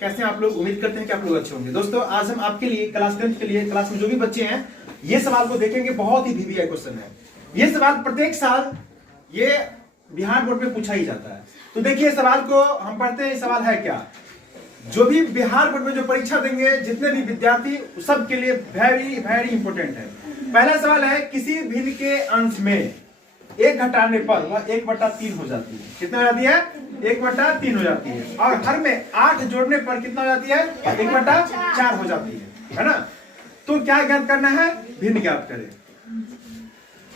कैसे आप लोग? उम्मीद करते हैं कि आप लोग अच्छे होंगे। दोस्तों आज हम आपके लिए क्लास 10 के लिए क्लास में जो भी बच्चे हैं ये सवाल को देखेंगे। बहुत ही वीवीआई क्वेश्चन है ये सवाल, प्रत्येक साल ये बिहार बोर्ड में पूछा ही जाता है। तो देखिए सवाल को हम पढ़ते हैं। सवाल है क्या, जो भी बिहार बोर्ड में जो परीक्षा देंगे जितने भी विद्यार्थी सबके लिए वेरी वेरी इंपॉर्टेंट है। पहला सवाल है, किसी भिन्न के अंश में एक घटाने पर वह 1/3 हो जाती है। कितना हो जाती है? 1/3 हो जाती है। और हर में 8 जोड़ने पर कितना हो जाती है? 1/4 हो जाती है ना। तो क्या ज्ञात करना है? भिन्न ज्ञात करें।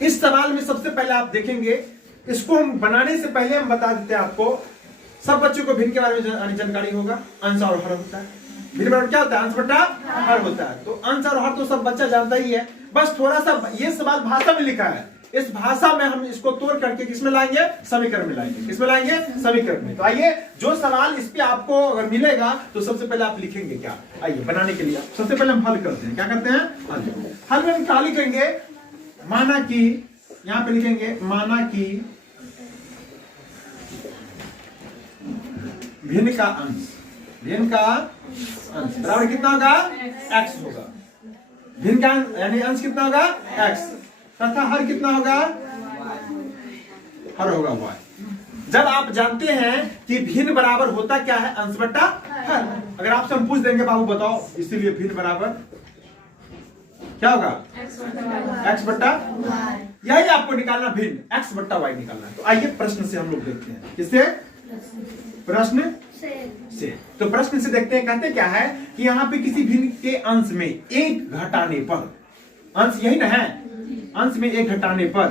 इस सवाल में सबसे पहले आप देखेंगे, इसको हम बनाने से पहले हम बता देते हैं आपको, सब बच्चों को भिन्न के बारे में जानकारी होगा। अंश और हर होता है। भिन्न बराबर क्या होता है? अंश बटा हर होता है। तो अंश और हर तो सब बच्चा जानता ही है। बस थोड़ा सा ये सवाल भाषा में लिखा है, इस भाषा में हम इसको तोड़ करके किसमें लाएंगे? समीकरण में लाएंगे। किसमें लाएंगे? समीकरण में। तो आइए, जो सवाल इस पे आपको अगर मिलेगा तो सबसे पहले आप लिखेंगे क्या? आइए बनाने के लिए सबसे पहले हम हल करते हैं। क्या करते हैं? हल में हम क्या लिखेंगे? माना कि, यहां पे लिखेंगे माना कि भिन्न का अंश, भिन्न का अंश बराबर कितना होगा? x होगा। भिन्न का यानी अंश कितना होगा? x, तथा हर कितना होगा? हर होगा y। जब आप जानते हैं कि भिन्न बराबर होता क्या है? अंश बट्टा हर। अगर आपसे हम पूछ देंगे बाबू बताओ इसीलिए भिन्न बराबर क्या होगा? x बट्टा यही आपको निकालना, भिन्न x बट्टा y निकालना है। तो आइए प्रश्न से हम लोग देखते हैं। किससे? प्रश्न से। तो प्रश्न से देखते हैं, कहते क्या है कि यहाँ पे किसी भिन्न के अंश में एक घटाने पर, अंश यही ना है, अंश में एक घटाने पर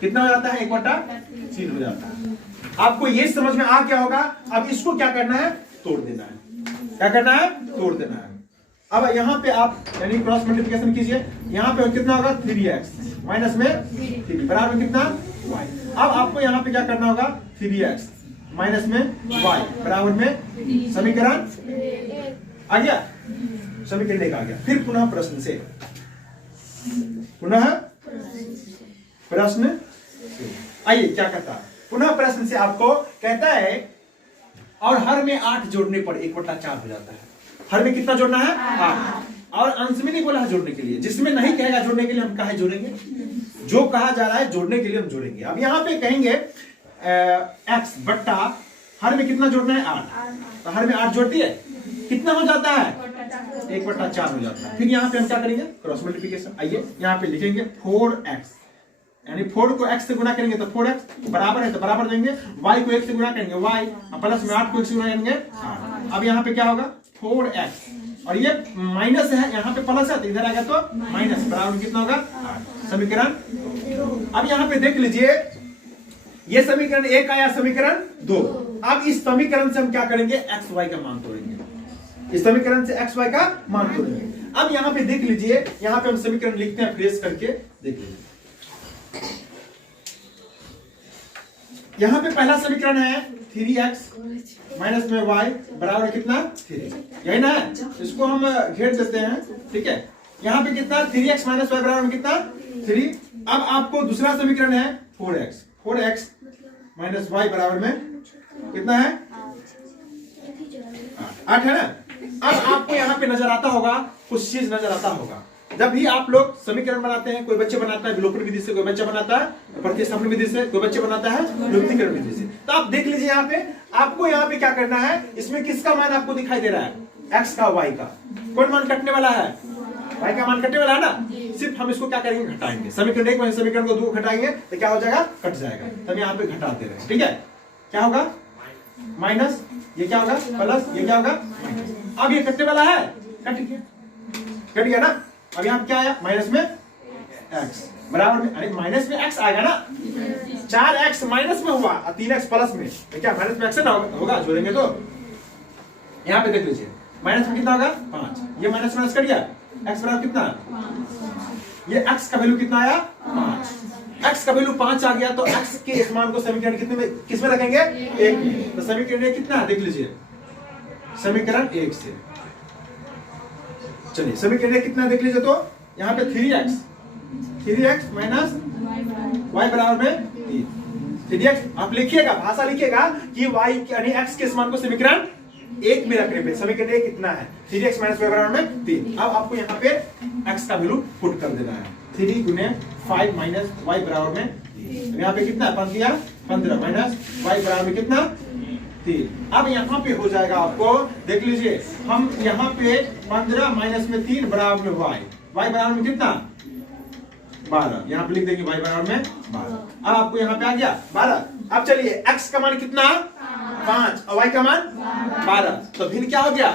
कितना हो जाता है? 1/3 हो जाता है। आपको ये समझ में आ क्या होगा? अब इसको क्या करना है? तोड़ देना है। क्या करना है? तोड़ देना है। अब यहाँ पे आप यानी क्रॉस मल्टीप्लिकेशन कीजिए। यहाँ पे कितना होगा? 3x माइनस में 3 बराबर कितना? y। अब आपको यहाँ पे क्या करना होगा? 3x माइनस में y बराबर में समीकरण आ गया। समीकरण एक आ गया। फिर पुनः प्रश्न से, पुनः प्रश्न से आइए क्या कहता है? पुनः प्रश्न से आपको कहता है और हर में 8 जोड़ने पर 1/4 हो जाता है। हर में कितना जोड़ना है? 8। और अंश में नहीं बोला है जोड़ने के लिए। जिसमें नहीं कहेगा जोड़ने के लिए हम काहे जोड़ेंगे? जो कहा जा रहा है जोड़ने के लिए हम जोड़ेंगे। अब यहाँ पे कहेंगे x बट्टा हर में कितना जोड़ना है? 8। तो हर में 8 जोड़ दिए, कितना हो जाता है? 1/4 हो जाता है। फिर यहाँ पे हम क्या करेंगे? Cross multiplication. आइए यहाँ पे लिखेंगे 4x, यानी 4 को x से गुणा करेंगे तो 4x बराबर है तो बराबर देंगे, y को 1 से गुणा करेंगे y, प्लस में 8 को 1 से गुणा करेंगे 8। अब यहाँ पे क्या होगा? 4x और ये माइनस है, यहाँ पे प्लस है तो इधर आएगा तो माइनस, बराबर कितना होगा? 8। समीकरण। अब यहाँ पे देख लीजिए, ये समीकरण 1 आया, समीकरण 2। अब इस समीकरण से हम क्या करेंगे? x y का मान तोड़ेंगे। इस समीकरण से x y का मान तोड़ेंगे। अब यहाँ पे देख लीजिए, यहाँ पे हम समीकरण लिखते हैं फ्रेश करके, देख लीजिए। यहाँ पे पहला समीकरण है 3x माइनस में y बराबर कितना? 3, यही ना है। इसको हम घेर देते हैं, ठीक है। यहाँ पे कितना? 3x माइनस y बराबर कितना? 3। अब आपको दूसरा समीकरण है 4x माइनस y बराबर में कितना है? 8 है ना। अब आपको यहाँ पे नजर आता होगा, कुछ चीज नजर आता होगा। जब भी आप लोग समीकरण बनाते हैं, कोई बच्चे बनाता है विलोपन विधि से, कोई बच्चा बनाता है प्रतिस्थापन विधि से, कोई बच्चे बनाता है विलुप्तीकरण विधि से। तो आप देख लीजिए यहाँ पे, आपको यहाँ पे क्या करना है? इसमें किसका मान आपको दिखाई दे रहा है? x का, y का। कौन मान कटने वाला है? y का मान कटने वाला है ना। सिर्फ हम इसको क्या करेंगे? घटाएंगे। समीकरण 1 में समीकरण को 2 घटाएंगे तो क्या हो जाएगा? कट जाएगा। तब यहाँ पे घटाते रहे, ठीक है। क्या होगा? माइनस, ये क्या होगा? प्लस, ये क्या होगा? माइनस। अब ये कटने वाला है, कट गया, कट गया ना। अब यहाँ क्या आया? माइनस में x बराबर में, अरे माइनस में x आएगा ना। 4x माइनस में हुआ और 3x प्लस में, तो क्या माइनस में x ना होगा? जोड़ेंगे तो यहाँ पे देख लीजिए, माइनस में कितना होगा? 5। ये माइनस माइनस कट गया, x बराबर कितना? 5। ये x का वैल्यू कितना आया? 5। x का वैल्यू 5 आ गया तो x के इस मान को समीकरण कितने में, किसमें रखेंगे? 1 में। तो समीकरण 1 कितना है? देख लीजिए, समीकरण 1 से। चलिए समीकरण कितना देख लीजिए, तो यहाँ पे 3x माइनस y बराबर में 3। 3x आप लिखिएगा, भाषा लिखिएगा कि y यानी x के मान को समीकरण 1 में रखने पे समीकरण 1 कितना है 3x माइनस y बराबर में 3। अब आपको यहाँ पे x का वैल्यू पुट कर देना है 3 गुने 5 माइनस y बराबर में 3। यहाँ पे कितना है 15 माइनस y बराबर में कितना 3। अब यहाँ पे हो जाएगा आपको देख लीजिए हम यहाँ पे 15 माइनस में 3 बराबर में y बराबर में कितना 12। यहाँ पे लिख देंगे y बराबर में 12। अब आपको यहाँ पे आ गया 12। अब चलिए x का मान कितना 5 और y का मान 12 तो भिन्न क्या हो गया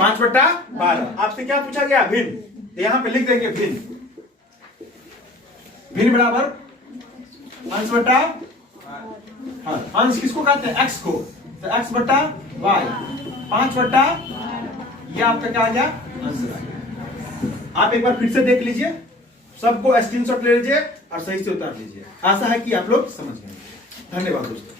5/12। आपसे क्या पूछा गया भिन्न तो यहाँ पे लिख देंगे भिन्न बराबर अंश किसको कहते हैं x को तो x बटा y 5/, ये आपका क्या आ गया आंसर आ गया। आप एक बार फिर से देख लीजिए सबको स्क्रीनशॉट ले लीजिए और सही से उतार लीजिए। आशा है कि आप लोग समझ गए। धन्यवाद दोस्तों।